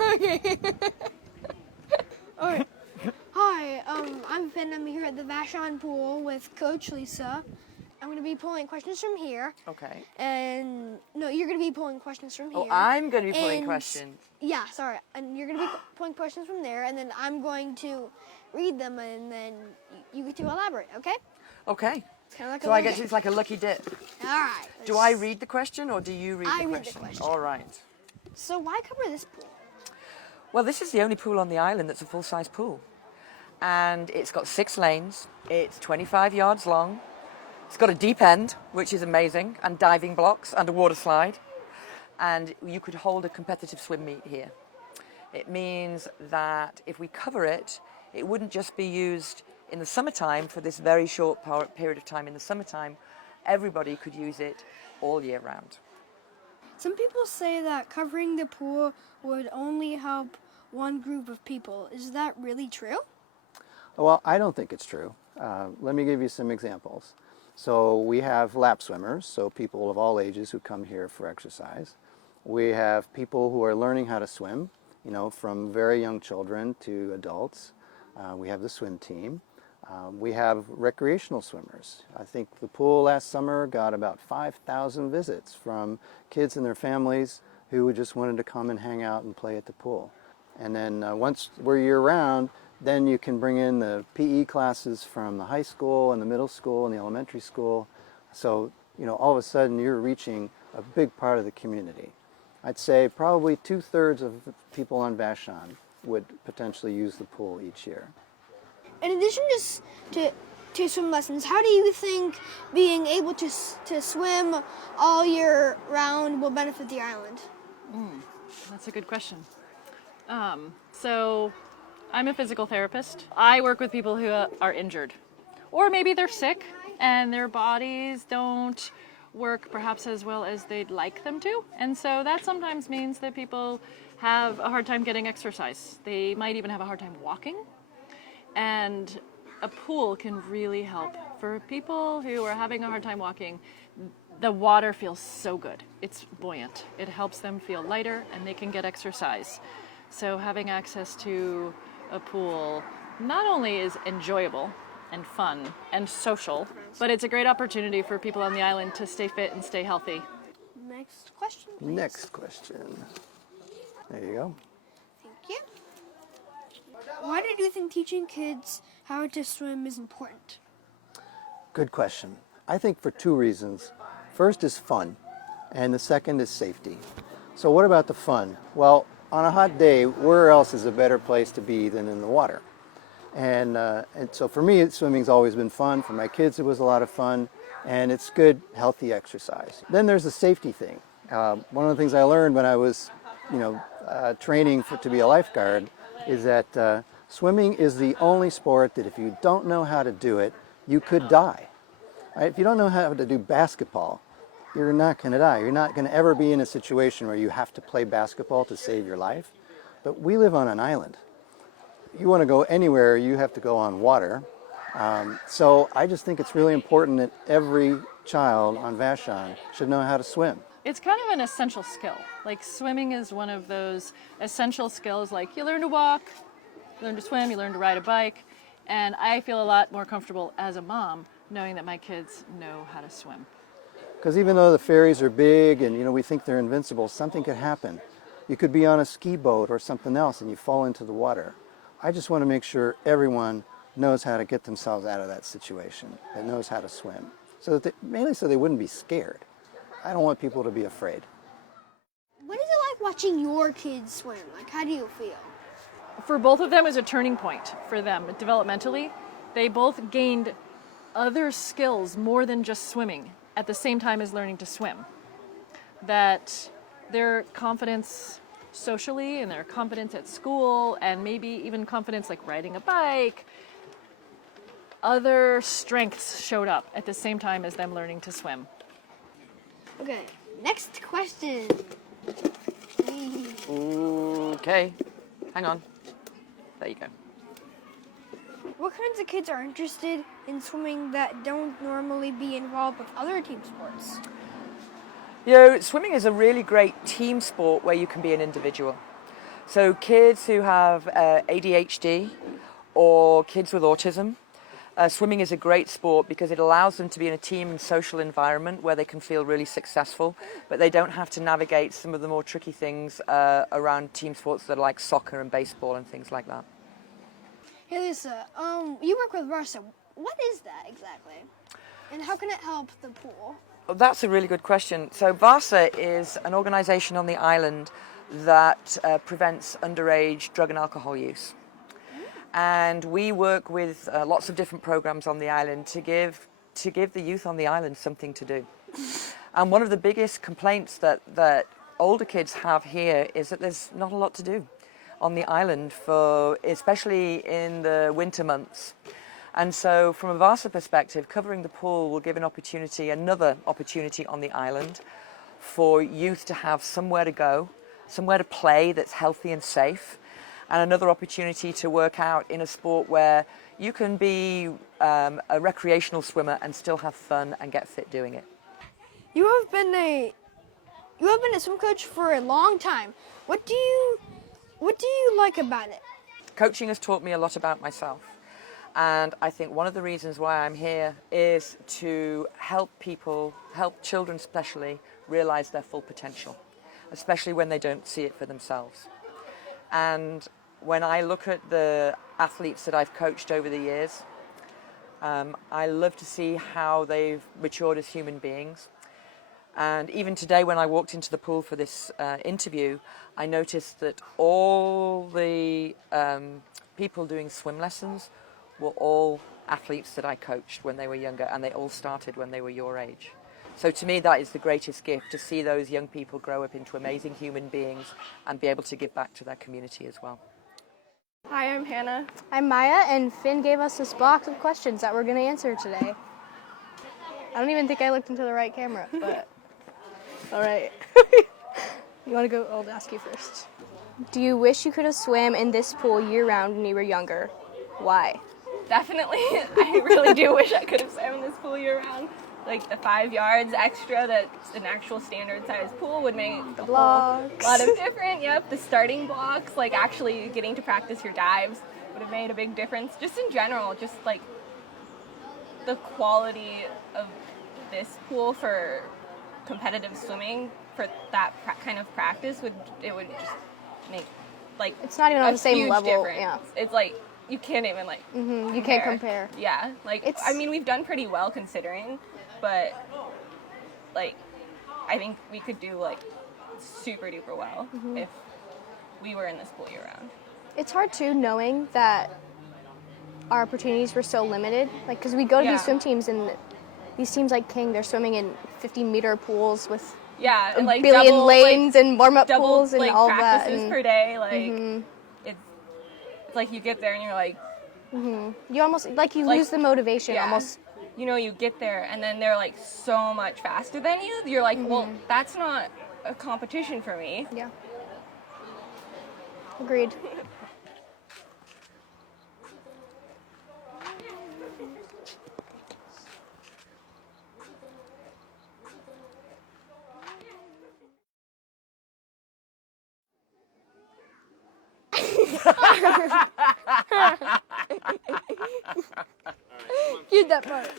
Okay. All right. Hi, I'm Finn. I'm here at the Vashon pool with Coach Lisa. I'm going to be pulling questions from here. Okay. And no, you're going to be pulling questions from here. Oh, I'm going to be pulling And- questions. Yeah, sorry. And you're going to be pulling questions from there, and then I'm going to read them, and then you get to elaborate, okay? Okay. It's kind of like So I get it's like a lucky dip. All right. Do I read the question or do you read I the read the question? question. All right. So why cover this pool? Well, this is the only pool on the island that's a full-size pool. And it's got 6 lanes. It's 25 yards long. It's got a deep end, which is amazing, and diving blocks and a water slide. And you could hold a competitive swim meet here. It means that if we cover it, it wouldn't just be used in the summertime for this very short period of time in the summertime. Everybody could use it all year round. Some people say that covering the pool would only help one group of people. Is that really true? Well, I don't think it's true. Let me give you some examples. So we have lap swimmers, so people of all ages who come here for exercise. We have people who are learning how to swim, from very young children to adults. We have the swim team. We have recreational swimmers. I think the pool last summer got about 5,000 visits from kids and their families who just wanted to come and hang out and play at the pool. And then once we're year-round, then you can bring in the PE classes from the high school and the middle school and the elementary school. So, all of a sudden you're reaching a big part of the community. I'd say probably 2/3 of the people on Vashon would potentially use the pool each year. In addition to swim lessons, how do you think being able to swim all year round will benefit the island? That's a good question. So I'm a physical therapist. I work with people who are injured, or maybe they're sick and their bodies don't work perhaps as well as they'd like them to. And so that sometimes means that people have a hard time getting exercise. They might even have a hard time walking. And a pool can really help. For people who are having a hard time walking, the water feels so good. It's buoyant. It helps them feel lighter and they can get exercise. So having access to a pool not only is enjoyable and fun and social, but it's a great opportunity for people on the island to stay fit and stay healthy. Next question, please. Next question. There you go. Thank you. Why did you think teaching kids how to swim is important? Good question. I think for 2 reasons. First is fun, and the second is safety. So what about the fun? Well, on a hot day, where else is a better place to be than in the water? And so for me, swimming's always been fun. For my kids, it was a lot of fun, and it's good, healthy exercise. Then there's the safety thing. One of the things I learned when I was, training to be a lifeguard is that swimming is the only sport that if you don't know how to do it, you could die. Right? If you don't know how to do basketball, you're not going to die. You're not going to ever be in a situation where you have to play basketball to save your life. But we live on an island. You want to go anywhere, you have to go on water. So I just think it's really important that every child on Vashon should know how to swim. It's kind of an essential skill. Like swimming is one of those essential skills. Like you learn to walk, you learn to swim, you learn to ride a bike. And I feel a lot more comfortable as a mom knowing that my kids know how to swim. Because even though the ferries are big and we think they're invincible, something could happen. You could be on a ski boat or something else and you fall into the water. I just want to make sure everyone knows how to get themselves out of that situation and knows how to swim. Mainly so they wouldn't be scared. I don't want people to be afraid. What is it like watching your kids swim? Like, how do you feel? For both of them, it was a turning point for them developmentally. They both gained other skills more than just swimming at the same time as learning to swim. That their confidence socially and their confidence at school and maybe even confidence like riding a bike, other strengths showed up at the same time as them learning to swim. Okay, next question. Okay, hang on. There you go. What kinds of kids are interested in swimming that don't normally be involved with other team sports? You know, swimming is a really great team sport where you can be an individual. So kids who have ADHD or kids with autism, swimming is a great sport because it allows them to be in a team and social environment where they can feel really successful, but they don't have to navigate some of the more tricky things around team sports that are like soccer and baseball and things like that. Hey Lisa, you work with Vashon. What is that exactly? And how can it help the pool? Well, that's a really good question. So VASA is an organisation on the island that prevents underage drug and alcohol use. And we work with lots of different programs on the island to give the youth on the island something to do. And one of the biggest complaints that older kids have here is that there's not a lot to do on the island, especially in the winter months. And so from a VASA perspective, covering the pool will give another opportunity on the island for youth to have somewhere to go, somewhere to play that's healthy and safe, and another opportunity to work out in a sport where you can be a recreational swimmer and still have fun and get fit doing it. You have been a swim coach for a long time. What do you like about it? Coaching has taught me a lot about myself. And I think one of the reasons why I'm here is to help children especially, realize their full potential, especially when they don't see it for themselves. And when I look at the athletes that I've coached over the years, I love to see how they've matured as human beings. And even today when I walked into the pool for this interview, I noticed that all the people doing swim lessons were all athletes that I coached when they were younger, and they all started when they were your age. So to me, that is the greatest gift, to see those young people grow up into amazing human beings and be able to give back to their community as well. Hi, I'm Hannah. I'm Maya, and Finn gave us this box of questions that we're going to answer today. I don't even think I looked into the right camera, but all right. You want to go? I'll ask you first. Do you wish you could have swam in this pool year-round when you were younger? Why? Definitely. I really do wish I could have swam in this pool year-round. Like the 5 yards extra that's an actual standard-sized pool would make a lot of difference. Yep, the starting blocks, like actually getting to practice your dives would have made a big difference. Just in general, just like the quality of this pool for competitive swimming, for that kind of practice, would just make like it's not even on the same level. Difference. Yeah, it's like you can't even like you can't compare. Yeah, like I mean we've done pretty well considering, but like I think we could do like super duper well if we were in this pool year round. It's hard too, knowing that our opportunities were so limited. Like, because we go to these swim teams, and these teams like King, they're swimming in 50-meter pools with and like billion double, lanes and warm-up double, pools and all that. Practices per day, like it's like you get there and you're like, you almost like you lose the motivation almost. You know, you get there and then they're like so much faster than you. You're like, well, that's not a competition for me. Yeah. Agreed. Cue that part.